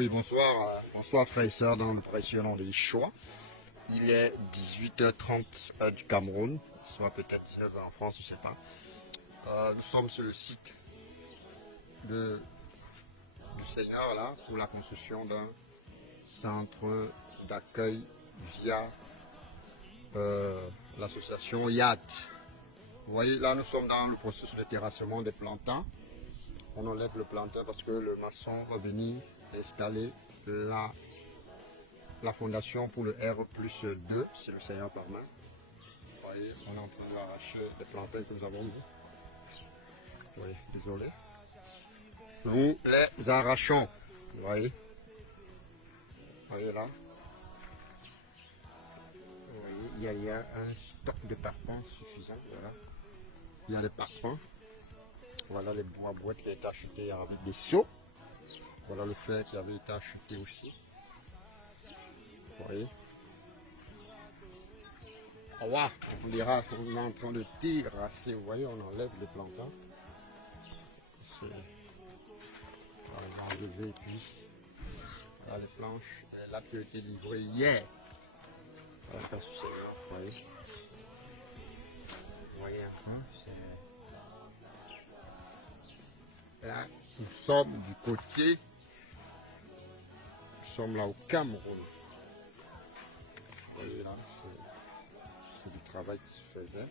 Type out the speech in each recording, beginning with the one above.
Oui, bonsoir, bonsoir frères et sœurs dans le précieux nom des choix. Il est 18h30 heure du Cameroun, soit peut-être 19h en France, je ne sais pas. Nous sommes sur le site du Seigneur là pour la construction d'un centre d'accueil via l'association YAT. Vous voyez, là nous sommes dans le processus de terrassement des plantins. On enlève le plantain parce que le maçon va venir installer la fondation pour le R+2, si le Seigneur permet. Vous voyez, on est en train d'arracher les plantains que nous avons mis. Oui, désolé. Nous les arrachons. Vous voyez là. Vous voyez, il y a un stock de parpaings suffisant. Voilà. Il y a des parpaings. Voilà les bois boîtes qui ont été achetés avec des seaux. Voilà le fer qui avait été acheté aussi. Vous voyez. On dira qu'on est en train de terrasser. Vous voyez, on enlève les plantains. On va enlever et puis voilà les planches. Là qui ont été livrées hier. Voilà le cas sous Seigneur. Vous voyez. Vous voyez un peu. Là, nous sommes du côté. Nous sommes là au Cameroun. Vous voyez là, c'est du travail qui se faisait.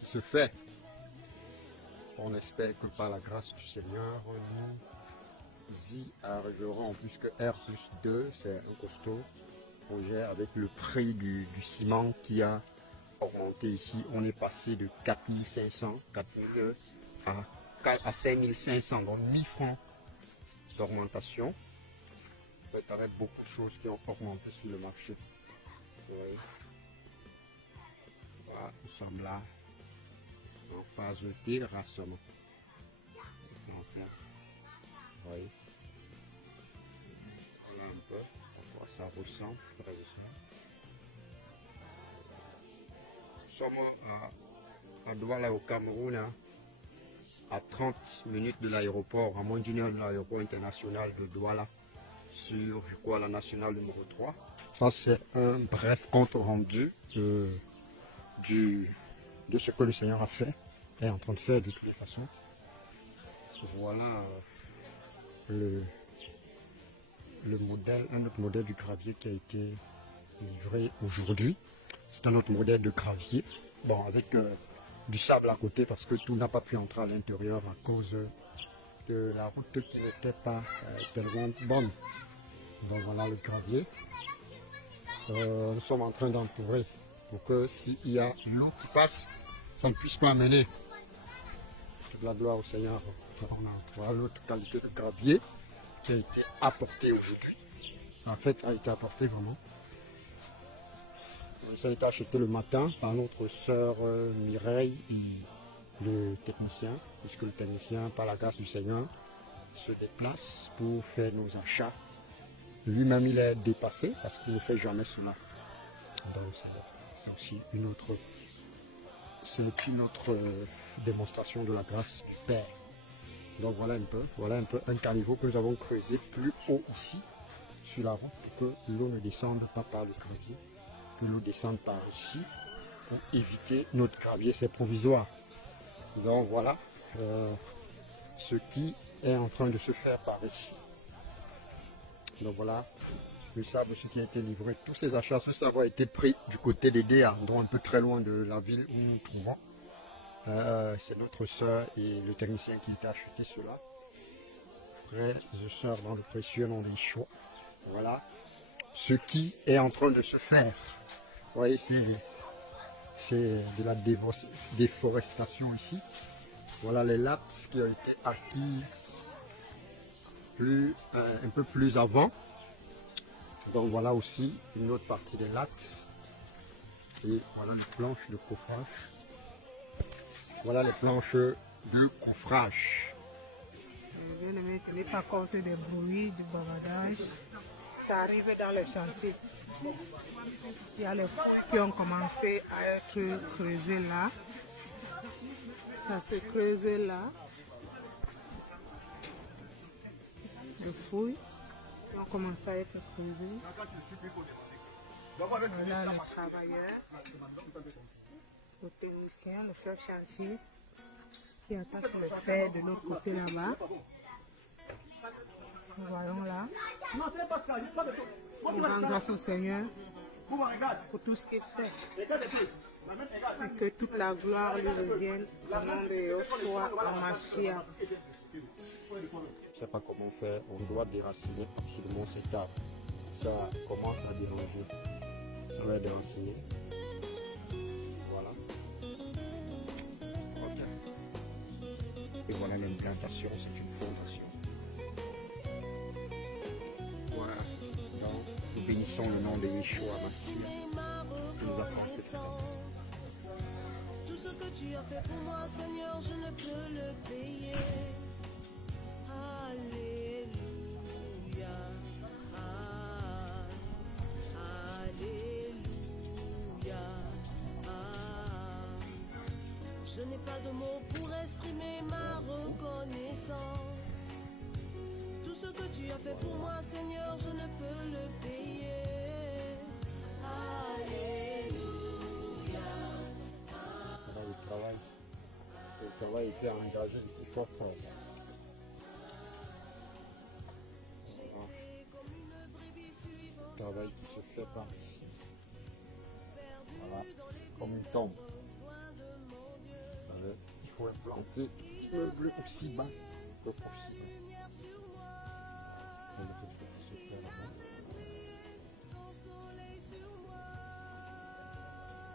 Qui se fait. On espère que par la grâce du Seigneur, nous y arriverons. Puisque R+2, c'est un costaud projet avec le prix du ciment qui a augmenté ici. On est passé de 4500, 4000 à 5500, donc 1000 francs d'augmentation. En fait, avec beaucoup de choses qui ont augmenté sur le marché. Vous voyez. Voilà, nous sommes là en phase de terrassement. Vous voyez. Voilà un peu à quoi ça ressemble. Nous sommes à Douala au Cameroun, hein, à 30 minutes de l'aéroport, à moins d'une heure de l'aéroport international de Douala, sur, je crois, la nationale numéro 3. Ça, c'est un bref compte rendu de ce que le Seigneur a fait, est en train de faire de toutes les façons. Voilà le modèle, un autre modèle du gravier qui a été livré aujourd'hui. C'est un autre modèle de gravier, bon, avec du sable à côté parce que tout n'a pas pu entrer à l'intérieur à cause de la route qui n'était pas tellement bonne. Donc voilà le gravier. Nous sommes en train d'entourer pour que s'il y a l'eau qui passe, ça ne puisse pas amener. Toute la gloire au Seigneur. Voilà l'autre qualité de gravier qui a été apporté aujourd'hui. En fait, a été apporté vraiment. Ça a été acheté le matin par notre sœur Mireille et le technicien, puisque le technicien, par la grâce du Seigneur, se déplace pour faire nos achats. Lui-même, il est dépassé parce qu'il ne fait jamais cela. Donc, c'est aussi une autre démonstration de la grâce du Père. Donc, voilà un peu un caniveau que nous avons creusé plus haut ici, sur la route, pour que l'eau ne descende pas par le gravier, que l'eau descende par ici, pour éviter notre gravier, c'est provisoire. Donc, voilà ce qui est en train de se faire par ici. Donc voilà, le sable, ce qui a été livré, tous ces achats, ce sable a été pris du côté des DA, donc un peu très loin de la ville où nous nous trouvons. C'est notre soeur et le technicien qui a acheté cela. Frères et sœurs dans le précieux nom des choix. Voilà ce qui est en train de se faire. Vous voyez, c'est de la déforestation ici. Voilà les lattes qui ont été acquises un peu plus avant. Donc voilà aussi une autre partie des lattes. Et voilà les planches de coffrage. Voilà les planches de coffrage. Ne tenez pas compte des bruits, du bavardage. Ça arrive dans le chantier. Il y a les fouilles qui ont commencé à être creusées là. Ça s'est creusé là. de fouilles qui ont commencé à être creusées. Voilà le travailleur, le technicien, le chef chantier qui attache le fer de l'autre côté là-bas. Nous voyons là. On rend grâce au Seigneur pour tout ce qu'il fait. Et que toute la gloire lui revienne au nom de Yoshua HaMashiach. Je ne sais pas comment faire, on doit déraciner absolument cet arbre. Ça commence à déranger. Ça va déraciner. Voilà. Ok. Et voilà l'implantation, c'est une fondation. Voilà. Donc, nous bénissons le nom de Yeshua Mashiach qui nous apporte cette grâce. Tout ce que tu as fait pour moi, Seigneur, je ne peux le payer. Alléluia. Alléluia. Je n'ai pas de mots pour exprimer ma reconnaissance. Tout ce que tu as fait pour moi, Seigneur, je ne peux le payer. Alléluia. Le travail était engagé ici fort fort. Voilà. Le travail qui se fait par ici. Voilà, comme une tombe. Il faut implanter le aussi bas que possible. Son soleil sur moi,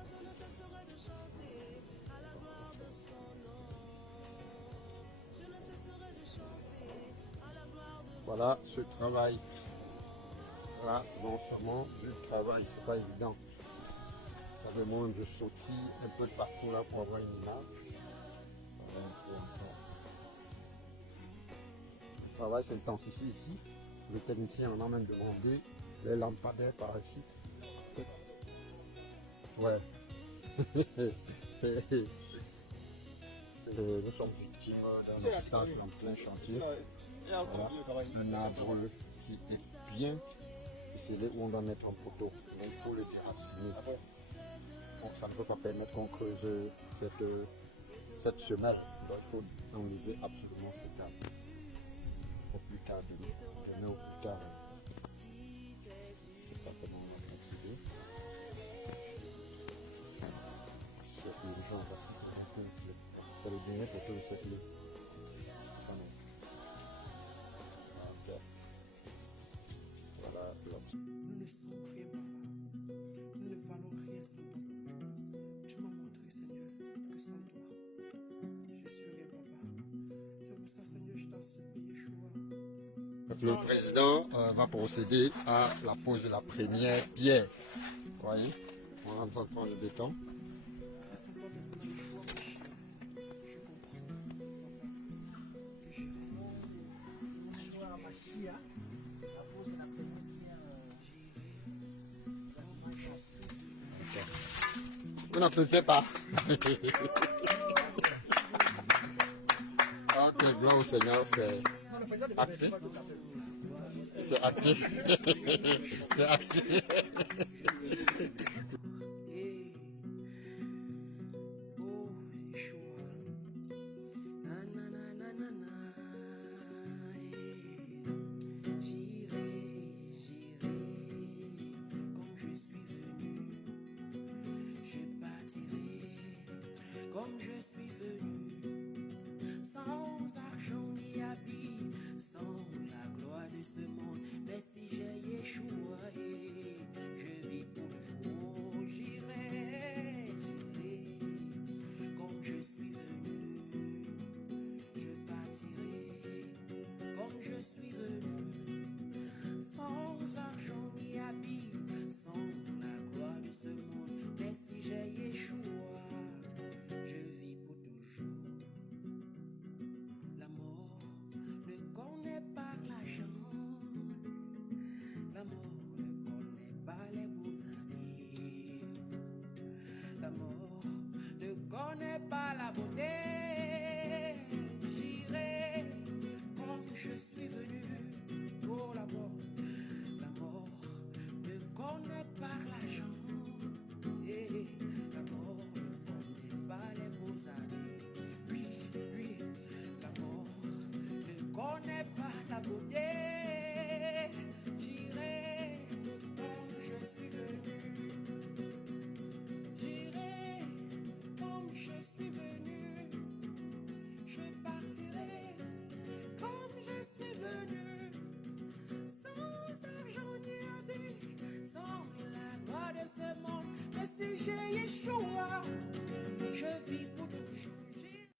je ne cesserai de chanter à la gloire de son nom. Je ne cesserai de chanter à la gloire de son nom. Voilà ce travail. Voilà, non seulement je travaille, c'est pas évident. Ça demande de sortir un peu de partout là pour avoir une image. Voilà un peu encore. Le travail s'intensifie ici. Le technicien en a même demandé les lampadaires par ici. Ouais. Nous sommes victimes d'un obstacle en plein chantier. Voilà. Un arbre qui est bien scellé où on doit mettre en poteau. Mais il faut le déraciner. Donc ça ne peut pas permettre qu'on creuse cette semelle. Donc il faut enlever absolument cet arbre. Au plus tard demain au plus tard. C'est pas comment on va procéder. C'est urgent parce qu'il faut que c'est le dernier poteau de cette ligne. Ça non. Ok. Voilà l'obstacle. Nous ne sommes rien, papa. Nous ne valons rien sans toi, papa. Tu m'as montré, Seigneur, que sans toi, je suis rien, papa. C'est pour ça, Seigneur, je t'en supplie, Yeshua. Le président va procéder à la pose de la première pierre. Vous voyez, on est en train de prendre le béton. Grâce à toi, maintenant, Yeshua, Mashiach, je comprends, papa, que j'ai rien. Yeshua HaMashiach, la pose de la première pierre. Vous n'applaudissez pas. Ok, gloire au Seigneur, c'est actif. C'est actif. C'est actif. Hey. Oh, Yeshua. Na, na, na, na, na, na. Hey. J'irai comme je suis venu. Je partirai comme je suis venu. Sans argent ni habit, sans la gloire de ce monde. Mais si j'ai Yeshua, je vis pour jour. J'irai comme je suis venu. Je partirai comme je suis venu. Sans argent ni habit, sans la gloire de ce monde. Mais si j'ai Yeshua, je vis pour ta beauté. J'irai comme je suis venu. J'irai comme je suis venu. Je partirai comme je suis venu. Sans argent ni habit, sans la gloire de ce monde. Mais si j'ai échoué,